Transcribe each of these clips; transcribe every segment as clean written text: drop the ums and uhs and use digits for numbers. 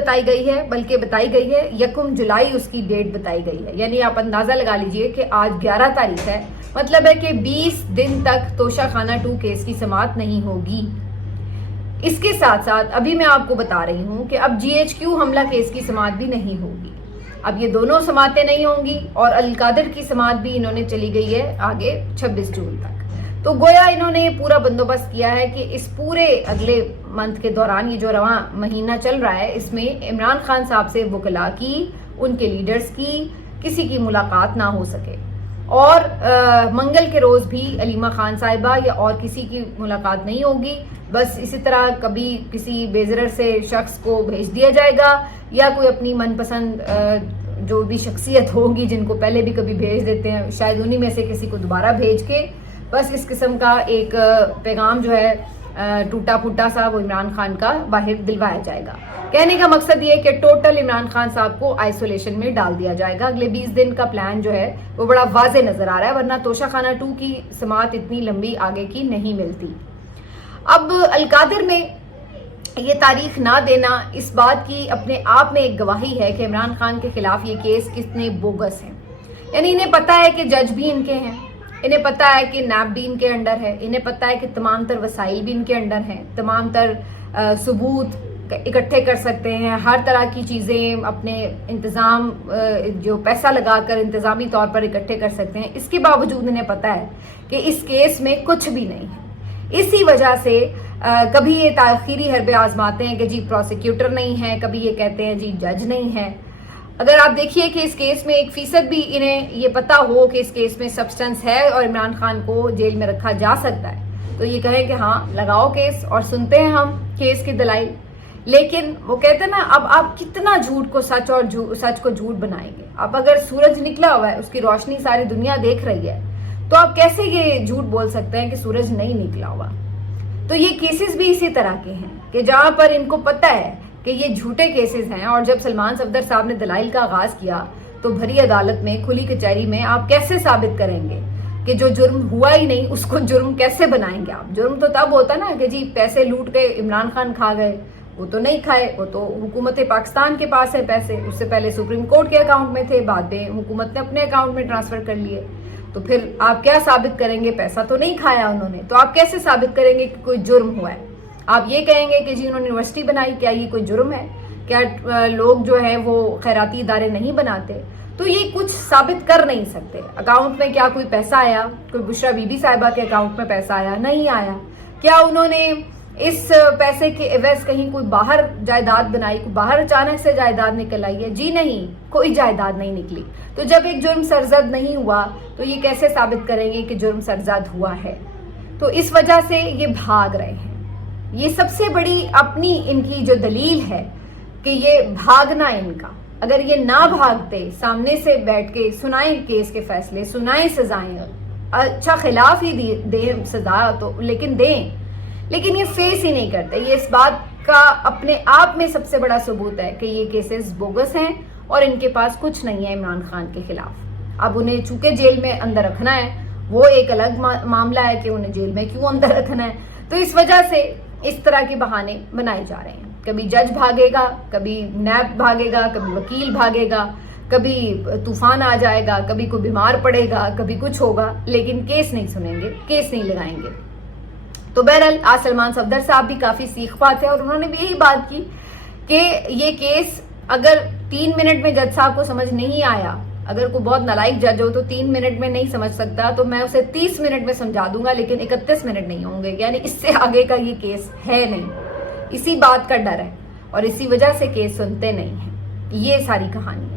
بتائی گئی ہے بلکہ بتائی گئی ہے 1 جولائی اس کی ڈیٹ بتائی گئی ہے. یعنی آپ اندازہ لگا لیجئے کہ آج 11 تاریخ ہے, مطلب ہے کہ 20 دن تک توشہ خانہ 2 کیس کی سماعت نہیں ہوگی. اس کے ساتھ ساتھ ابھی میں آپ کو بتا رہی ہوں کہ اب GHQ حملہ کیس کی سماعت بھی نہیں ہوگی. اب یہ دونوں سماعتیں نہیں ہوں گی, اور القادر کی سماعت بھی انہوں نے چلی گئی ہے آگے 26 جون تک. تو گویا انہوں نے پورا بندوبست کیا ہے کہ اس پورے اگلے منتھ کے دوران, یہ جو رواں مہینہ چل رہا ہے, اس میں عمران خان صاحب سے وکلاء کی, ان کے لیڈرز کی کسی کی ملاقات نہ ہو سکے, اور منگل کے روز بھی علیمہ خان صاحبہ یا اور کسی کی ملاقات نہیں ہوگی. بس اسی طرح کبھی کسی بے ضرر سے شخص کو بھیج دیا جائے گا, یا کوئی اپنی من پسند جو بھی شخصیت ہوگی جن کو پہلے بھی کبھی بھیج دیتے ہیں, شاید انہی میں سے کسی کو دوبارہ بھیج کے بس اس قسم کا ایک پیغام جو ہے ٹوٹا پھوٹا سا وہ عمران خان کا باہر دلوایا جائے گا. کہنے کا مقصد یہ کہ ٹوٹل عمران خان صاحب کو آئسولیشن میں ڈال دیا جائے گا. اگلے 20 دن کا پلان جو ہے وہ بڑا واضح نظر آ رہا ہے, ورنہ توشہ خانہ 2 کی سماعت اتنی لمبی آگے کی نہیں ملتی. اب القادر میں یہ تاریخ نہ دینا اس بات کی اپنے آپ میں ایک گواہی ہے کہ عمران خان کے خلاف یہ کیس کتنے بوگس ہیں. یعنی انہیں پتا ہے کہ جج بھی ان کے ہیں, انہیں پتا ہے کہ نیب بھی ان کے انڈر ہے, انہیں پتا ہے کہ تمام تر وسائل بھی ان کے انڈر ہیں, تمام تر ثبوت اکٹھے کر سکتے ہیں, ہر طرح کی چیزیں اپنے انتظام جو پیسہ لگا کر انتظامی طور پر اکٹھے کر سکتے ہیں. اس کے باوجود انہیں پتا ہے کہ اس کیس میں کچھ بھی نہیں ہے. اسی وجہ سے کبھی یہ تاخیری حربے آزماتے ہیں کہ جی پروسیکیوٹر نہیں ہے, کبھی یہ کہتے ہیں جی جج نہیں ہے. اگر آپ دیکھیے کہ اس کیس میں 1% بھی انہیں یہ پتا ہو کہ اس کیس میں سبسٹنس ہے اور عمران خان کو جیل میں رکھا جا سکتا ہے, تو یہ کہیں کہ ہاں لگاؤ کیس, اور سنتے ہیں ہم کیس کی دلائل. لیکن وہ کہتے ہیں نا, اب آپ کتنا جھوٹ کو سچ اور سچ کو جھوٹ بنائیں گے. اب اگر سورج نکلا ہوا ہے, اس کی روشنی ساری دنیا دیکھ رہی ہے, تو آپ کیسے یہ جھوٹ بول سکتے ہیں کہ سورج نہیں نکلا ہوا. تو یہ کیسز بھی اسی طرح کے ہیں کہ جہاں پر ان کو پتا ہے کہ یہ جھوٹے کیسز ہیں, اور جب سلمان صفدر صاحب نے دلائل کا آغاز کیا تو بھری عدالت میں, کھلی کچہری میں آپ کیسے ثابت کریں گے کہ جو جرم ہوا ہی نہیں اس کو جرم کیسے بنائیں گے آپ. جرم تو تب ہوتا نا کہ جی پیسے لوٹ کے عمران خان کھا گئے, وہ تو نہیں کھائے, وہ تو حکومت پاکستان کے پاس ہے پیسے, اس سے پہلے سپریم کورٹ کے اکاؤنٹ میں تھے, بعد میں حکومت نے اپنے اکاؤنٹ میں ٹرانسفر کر لیے. تو پھر آپ کیا ثابت کریں گے؟ پیسہ تو نہیں کھایا انہوں نے, تو آپ کیسے ثابت کریں گے کہ کوئی جرم ہوا ہے؟ آپ یہ کہیں گے کہ جی انہوں نے یونیورسٹی بنائی, کیا یہ کوئی جرم ہے؟ کیا لوگ جو ہیں وہ خیراتی ادارے نہیں بناتے؟ تو یہ کچھ ثابت کر نہیں سکتے. اکاؤنٹ میں کیا کوئی پیسہ آیا؟ کوئی بشرا بی بی صاحبہ کے اکاؤنٹ میں پیسہ آیا؟ نہیں آیا. کیا انہوں نے اس پیسے کے عوض کہیں کوئی باہر جائیداد بنائی, کوئی باہر اچانک سے جائیداد نکل آئی ہے؟ جی نہیں, کوئی جائیداد نہیں نکلی. تو جب ایک جرم سرزد نہیں ہوا تو یہ کیسے ثابت کریں گے کہ جرم سرزد ہوا ہے؟ تو اس وجہ سے یہ بھاگ رہے ہیں. یہ سب سے بڑی اپنی ان کی جو دلیل ہے کہ یہ بھاگنا ان کا. اگر یہ نہ بھاگتے, سامنے سے بیٹھ کے سنائیں کیس کے فیصلے, سنائیں سزائیں, اچھا خلاف ہی دیں سزا تو, لیکن دیں, لیکن یہ فیس ہی نہیں کرتے. یہ اس بات کا اپنے آپ میں سب سے بڑا ثبوت ہے کہ یہ کیسز بوگس ہیں اور ان کے پاس کچھ نہیں ہے عمران خان کے خلاف. اب انہیں چونکہ جیل میں اندر رکھنا ہے, وہ ایک الگ معاملہ ہے کہ انہیں جیل میں کیوں اندر رکھنا ہے. تو اس وجہ سے اس طرح کے بہانے بنائے جا رہے ہیں. کبھی جج بھاگے گا, کبھی نیب بھاگے گا, کبھی وکیل بھاگے گا, کبھی طوفان آ جائے گا, کبھی کوئی بیمار پڑے گا, کبھی کچھ ہوگا, لیکن کیس نہیں سنیں گے, کیس نہیں لگائیں گے. تو بہرحال آج سلمان صفدر صاحب بھی کافی سیکھ پاتے ہیں, اور انہوں نے بھی یہی بات کی کہ یہ کیس اگر 3 منٹ میں جج صاحب کو سمجھ نہیں آیا, اگر کوئی بہت نالائق جج ہو تو 3 منٹ میں نہیں سمجھ سکتا, تو میں اسے 30 منٹ میں سمجھا دوں گا, لیکن 31 منٹ نہیں ہوں گے. یعنی اس سے آگے کا یہ کیس ہے نہیں. اسی بات کا ڈر ہے اور اسی وجہ سے کیس سنتے نہیں ہیں. یہ ساری کہانی ہے.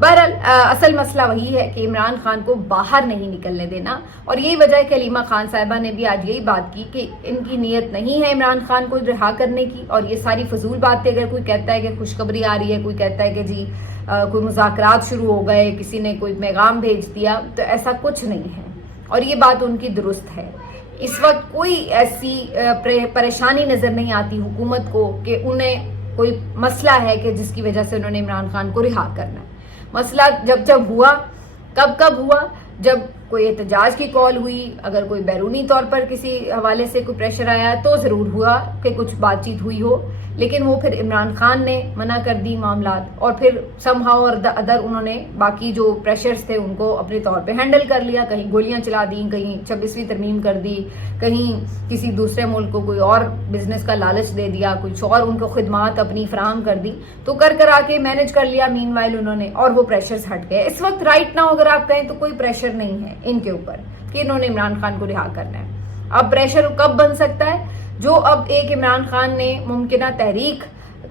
بہرحال اصل مسئلہ وہی ہے کہ عمران خان کو باہر نہیں نکلنے دینا, اور یہی وجہ ہے کہ علیمہ خان صاحبہ نے بھی آج یہی بات کی کہ ان کی نیت نہیں ہے عمران خان کو رہا کرنے کی. اور یہ ساری فضول باتیں, اگر کوئی کہتا ہے کہ خوشخبری آ رہی ہے, کوئی کہتا ہے کہ جی کوئی مذاکرات شروع ہو گئے, کسی نے کوئی پیغام بھیج دیا, تو ایسا کچھ نہیں ہے, اور یہ بات ان کی درست ہے. اس وقت کوئی ایسی پریشانی نظر نہیں آتی حکومت کو کہ انہیں کوئی مسئلہ ہے کہ جس کی وجہ سے انہوں نے عمران خان کو رہا کرنا ہے. مسئلہ جب ہوا, کب ہوا؟ جب کوئی احتجاج کی کال ہوئی, اگر کوئی بیرونی طور پر کسی حوالے سے کوئی پریشر آیا تو ضرور ہوا کہ کچھ بات چیت ہوئی ہو, لیکن وہ پھر عمران خان نے منع کر دی معاملات، اور پھر سم ہاؤ اور ادر انہوں نے باقی جو پریشرز تھے ان کو اپنے طور پہ ہینڈل کر لیا. کہیں گولیاں چلا دیں، کہیں 26ویں ترمیم کر دی، کہیں کسی دوسرے ملک کو کوئی اور بزنس کا لالچ دے دیا، کچھ اور ان کو خدمات اپنی فراہم کر دی، تو کر آ کے مینج کر لیا مین وائل انہوں نے، اور وہ پریشرز ہٹ گئے. اس وقت رائٹ ناؤ اگر آپ کہیں تو کوئی پریشر نہیں ہے ان کے اوپر کہ انہوں نے عمران خان کو رہا کرنا ہے. اب پریشر کب بن سکتا ہے؟ جو اب ایک عمران خان نے ممکنہ تحریک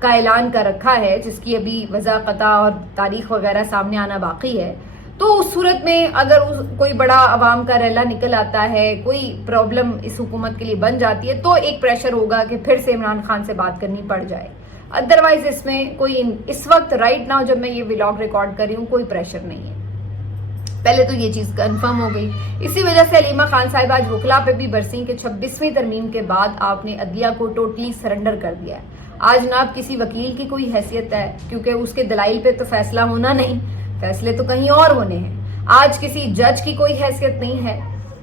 کا اعلان کر رکھا ہے، جس کی ابھی وضع قطع اور تاریخ وغیرہ سامنے آنا باقی ہے، تو اس صورت میں اگر کوئی بڑا عوام کا ریلا نکل آتا ہے، کوئی پرابلم اس حکومت کے لیے بن جاتی ہے، تو ایک پریشر ہوگا کہ پھر سے عمران خان سے بات کرنی پڑ جائے. ادروائز اس میں کوئی اس وقت رائٹ ناؤ جب میں یہ ولاگ ریکارڈ کر رہی ہوں کوئی پریشر نہیں ہے. پہلے تو یہ چیز کنفرم ہو گئی. اسی وجہ سے علیمہ خان صاحب آج وکلا پہ بھی برسیں کہ 26ویں ترمیم کے بعد آپ نے عدلیہ کو ٹوٹلی سرنڈر کر دیا ہے. آج نہ آپ کسی وکیل کی کوئی حیثیت ہے، کیونکہ اس کے دلائل پہ تو فیصلہ ہونا نہیں، فیصلے تو کہیں اور ہونے ہیں. آج کسی جج کی کوئی حیثیت نہیں ہے،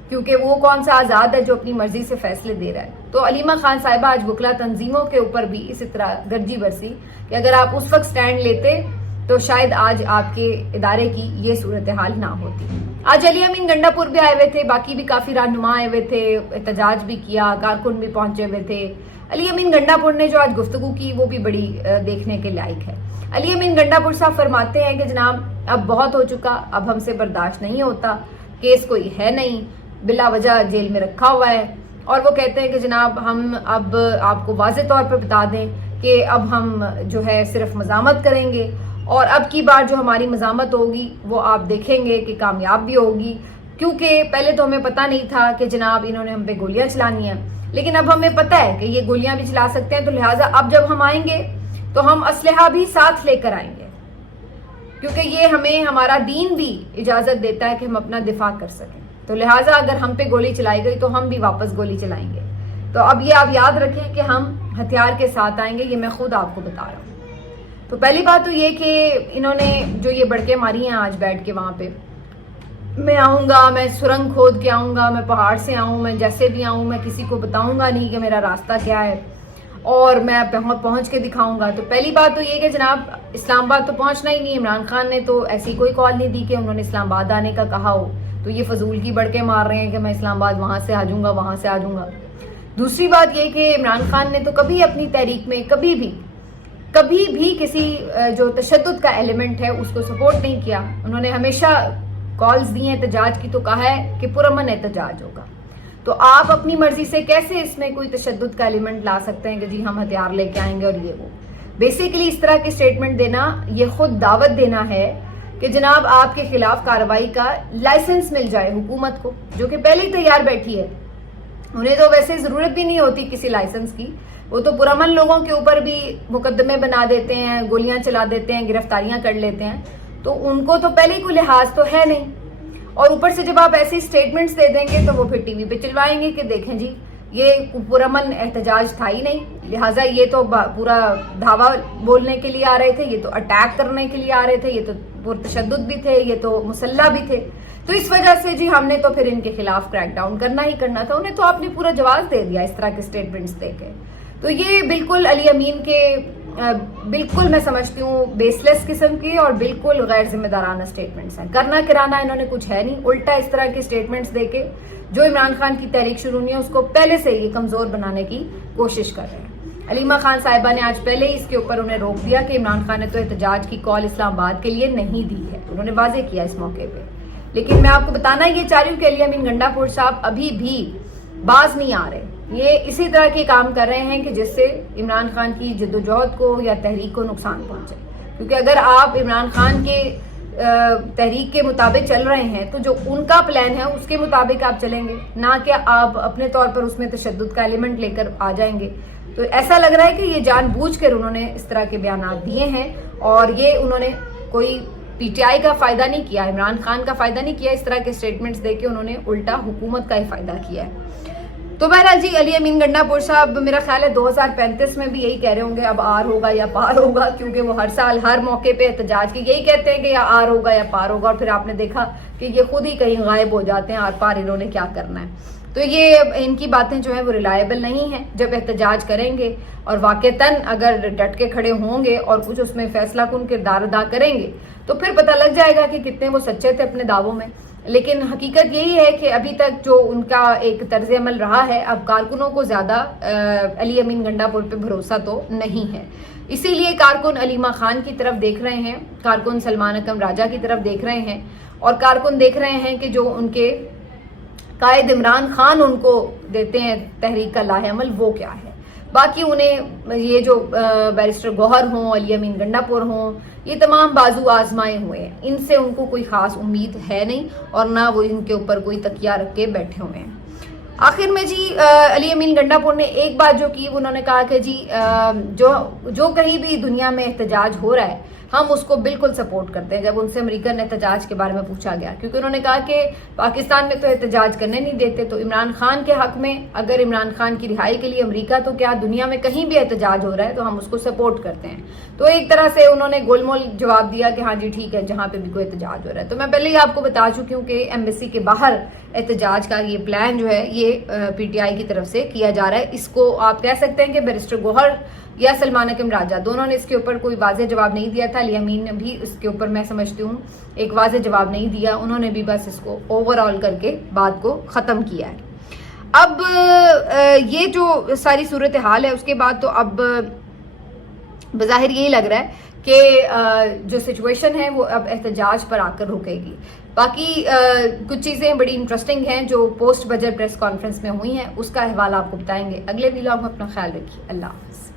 کیونکہ وہ کون سا آزاد ہے جو اپنی مرضی سے فیصلے دے رہا ہے. تو علیمہ خان صاحبہ آج وکلا تنظیموں کے اوپر بھی اسی طرح گرجی برسی کہ اگر آپ اس وقت سٹینڈ لیتے تو شاید آج آپ کے ادارے کی یہ صورتحال نہ ہوتی. آج علی امین گنڈا پور بھی آئے ہوئے تھے، باقی بھی کافی رہنما آئے ہوئے تھے، احتجاج بھی کیا، کارکن بھی پہنچے ہوئے تھے. علی امین گنڈا پور نے جو آج گفتگو کی وہ بھی بڑی دیکھنے کے لائق ہے. علی امین گنڈا پور صاحب فرماتے ہیں کہ جناب اب بہت ہو چکا، اب ہم سے برداشت نہیں ہوتا، کیس کوئی ہے نہیں، بلا وجہ جیل میں رکھا ہوا ہے. اور وہ کہتے ہیں کہ جناب ہم اب آپ کو واضح طور پر بتا دیں کہ اب ہم جو ہے صرف مزاحمت کریں گے، اور اب کی بار جو ہماری مزاحمت ہوگی وہ آپ دیکھیں گے کہ کامیاب بھی ہوگی. کیونکہ پہلے تو ہمیں پتہ نہیں تھا کہ جناب انہوں نے ہم پہ گولیاں چلانی ہیں، لیکن اب ہمیں پتہ ہے کہ یہ گولیاں بھی چلا سکتے ہیں، تو لہٰذا اب جب ہم آئیں گے تو ہم اسلحہ بھی ساتھ لے کر آئیں گے، کیونکہ یہ ہمیں ہمارا دین بھی اجازت دیتا ہے کہ ہم اپنا دفاع کر سکیں. تو لہٰذا اگر ہم پہ گولی چلائی گئی تو ہم بھی واپس گولی چلائیں گے. تو اب یہ آپ یاد رکھیں کہ ہم ہتھیار کے ساتھ آئیں گے، یہ میں خود آپ کو بتا رہا ہوں. تو پہلی بات تو یہ کہ انہوں نے جو یہ بڑکیں ماری ہیں آج بیٹھ کے وہاں پہ، میں آؤں گا، میں سرنگ کھود کے آؤں گا، میں پہاڑ سے آؤں، میں جیسے بھی آؤں، میں کسی کو بتاؤں گا نہیں کہ میرا راستہ کیا ہے، اور میں پہنچ کے دکھاؤں گا. تو پہلی بات تو یہ کہ جناب اسلام آباد تو پہنچنا ہی نہیں. عمران خان نے تو ایسی کوئی کال نہیں دی کہ انہوں نے اسلام آباد آنے کا کہا ہو. تو یہ فضول کی بڑکیں مار رہے ہیں کہ میں اسلام آباد وہاں سے آ جاؤں گا، وہاں سے آ جاؤں گا. دوسری بات یہ کہ عمران خان نے تو کبھی اپنی تحریک میں کبھی بھی کسی جو تشدد کا ایلیمنٹ ہے اس کو سپورٹ نہیں کیا. انہوں نے ہمیشہ کالز دی ہیں احتجاج کی، تو کہا ہے کہ پرامن احتجاج ہوگا. تو آپ اپنی مرضی سے کیسے اس میں کوئی تشدد کا ایلیمنٹ لا سکتے ہیں کہ جی ہم ہتھیار لے کے آئیں گے اور یہ وہ. بیسیکلی اس طرح کے سٹیٹمنٹ دینا یہ خود دعوت دینا ہے کہ جناب آپ کے خلاف کارروائی کا لائسنس مل جائے حکومت کو، جو کہ پہلے ہی تیار بیٹھی ہے. انہیں تو ویسے ضرورت بھی نہیں ہوتی کسی لائسنس کی، وہ تو پرامن لوگوں کے اوپر بھی مقدمے بنا دیتے ہیں، گولیاں چلا دیتے ہیں، گرفتاریاں کر لیتے ہیں. تو ان کو تو پہلے کوئی لحاظ تو ہے نہیں، اور اوپر سے جب آپ ایسی سٹیٹمنٹس دے دیں گے تو وہ پھر ٹی وی پہ چلوائیں گے کہ دیکھیں جی یہ پرامن احتجاج تھا ہی نہیں، لہٰذا یہ تو پورا دھاوا بولنے کے لیے آ رہے تھے، یہ تو اٹیک کرنے کے لیے آ رہے تھے، یہ تو پرتشدد بھی تھے، یہ تو مسلح بھی تھے. تو اس وجہ سے جی ہم نے تو پھر ان کے خلاف کریک ڈاؤن کرنا ہی کرنا تھا. انہیں تو آپ نے پورا جواز دے دیا اس طرح کے سٹیٹمنٹس دے کے. تو یہ بالکل علی امین کے بالکل میں سمجھتی ہوں بیس لیس قسم کی اور بالکل غیر ذمہ دارانہ سٹیٹمنٹس ہیں. کرنا کرانا انہوں نے کچھ ہے نہیں، الٹا اس طرح کے سٹیٹمنٹس دے کے جو عمران خان کی تحریک شروع نہیں ہے اس کو پہلے سے ہی کمزور بنانے کی کوشش کر رہے ہیں. علیمہ خان صاحبہ نے آج پہلے ہی اس کے اوپر انہیں روک دیا کہ عمران خان نے تو احتجاج کی کال اسلام آباد کے لیے نہیں دی ہے، انہوں نے واضح کیا اس موقع پہ. لیکن میں آپ کو بتانا یہ چاہ رہی ہوں کہ علی امین گنڈا پور صاحب ابھی بھی باز نہیں آ رہے. یہ اسی طرح کے کام کر رہے ہیں کہ جس سے عمران خان کی جدوجہد کو یا تحریک کو نقصان پہنچے. کیونکہ اگر آپ عمران خان کے تحریک کے مطابق چل رہے ہیں تو جو ان کا پلان ہے اس کے مطابق آپ چلیں گے، نہ کہ آپ اپنے طور پر اس میں تشدد کا ایلیمنٹ لے کر آ جائیں گے. تو ایسا لگ رہا ہے کہ یہ جان بوجھ کر انہوں نے اس طرح کے بیانات دیے ہیں، اور یہ انہوں نے کوئی پی ٹی آئی کا فائدہ نہیں کیا، عمران خان کا فائدہ نہیں کیا. اس طرح کے سٹیٹمنٹس دے کے انہوں نے الٹا حکومت کا ہی فائدہ کیا ہے. تو بہرحال جی علی امین گنڈا پور صاحب میرا خیال ہے 2035 میں بھی یہی کہہ رہے ہوں گے اب آر ہوگا یا پار ہوگا، کیونکہ وہ ہر سال ہر موقع پہ احتجاج کی یہی کہتے ہیں کہ یا آر ہوگا یا پار ہوگا، اور پھر آپ نے دیکھا کہ یہ خود ہی کہیں غائب ہو جاتے ہیں، آر پار انہوں نے کیا کرنا ہے. تو یہ ان کی باتیں جو ہیں وہ ریلائبل نہیں ہیں. جب احتجاج کریں گے اور واقعتاً اگر ڈٹ کے کھڑے ہوں گے اور کچھ اس میں فیصلہ کن کردار ادا کریں گے تو پھر پتہ لگ جائے گا کہ کتنے وہ سچے تھے اپنے دعووں میں. لیکن حقیقت یہی ہے کہ ابھی تک جو ان کا ایک طرز عمل رہا ہے، اب کارکنوں کو زیادہ علی امین گنڈا پور پہ بھروسہ تو نہیں ہے. اسی لیے کارکن علیمہ خان کی طرف دیکھ رہے ہیں، کارکن سلمان اکرم راجہ کی طرف دیکھ رہے ہیں، اور کارکن دیکھ رہے ہیں کہ جو ان کے قائد عمران خان ان کو دیتے ہیں تحریک کا لاہ عمل وہ کیا ہے. باقی انہیں یہ جو بیرسٹر گوہر ہوں، علی امین گنڈا پور ہوں، یہ تمام بازو آزمائے ہوئے ہیں، ان سے ان کو کوئی خاص امید ہے نہیں اور نہ وہ ان کے اوپر کوئی تکیہ رکھ کے بیٹھے ہوئے ہیں. آخر میں جی علی امین گنڈا پور نے ایک بات جو کی، انہوں نے کہا کہ جی جو کہیں بھی دنیا میں احتجاج ہو رہا ہے ہم اس کو بالکل سپورٹ کرتے ہیں. جب ان سے امریکن احتجاج کے بارے میں پوچھا گیا، کیونکہ انہوں نے کہا کہ پاکستان میں تو احتجاج کرنے نہیں دیتے، تو عمران خان کے حق میں اگر عمران خان کی رہائی کے لیے امریکہ تو کیا دنیا میں کہیں بھی احتجاج ہو رہا ہے تو ہم اس کو سپورٹ کرتے ہیں. تو ایک طرح سے انہوں نے گول مول جواب دیا کہ ہاں جی ٹھیک ہے جہاں پہ بھی کوئی احتجاج ہو رہا ہے. تو میں پہلے ہی آپ کو بتا چکی ہوں کہ ایمبیسی کے باہر احتجاج کا یہ پلان جو ہے یہ پی ٹی آئی کی طرف سے کیا جا رہا ہے. اس کو آپ کہہ سکتے ہیں کہ بیرسٹر گوہر یا سلمان اکرم راجہ دونوں نے اس کے اوپر کوئی واضح جواب نہیں دیا تھا. علی امین نے بھی اس کے اوپر میں سمجھتی ہوں ایک واضح جواب نہیں دیا، انہوں نے بھی بس اس کو اوور آل کر کے بات کو ختم کیا ہے. اب یہ جو ساری صورتحال ہے اس کے بعد تو اب بظاہر یہی لگ رہا ہے کہ جو سچویشن ہے وہ اب احتجاج پر آ کر رکے گی. باقی کچھ چیزیں بڑی انٹرسٹنگ ہیں جو پوسٹ بجٹ پریس کانفرنس میں ہوئی ہیں، اس کا احوال آپ کو بتائیں گے اگلے ویلاگ میں. اپنا خیال رکھیے، اللہ حافظ.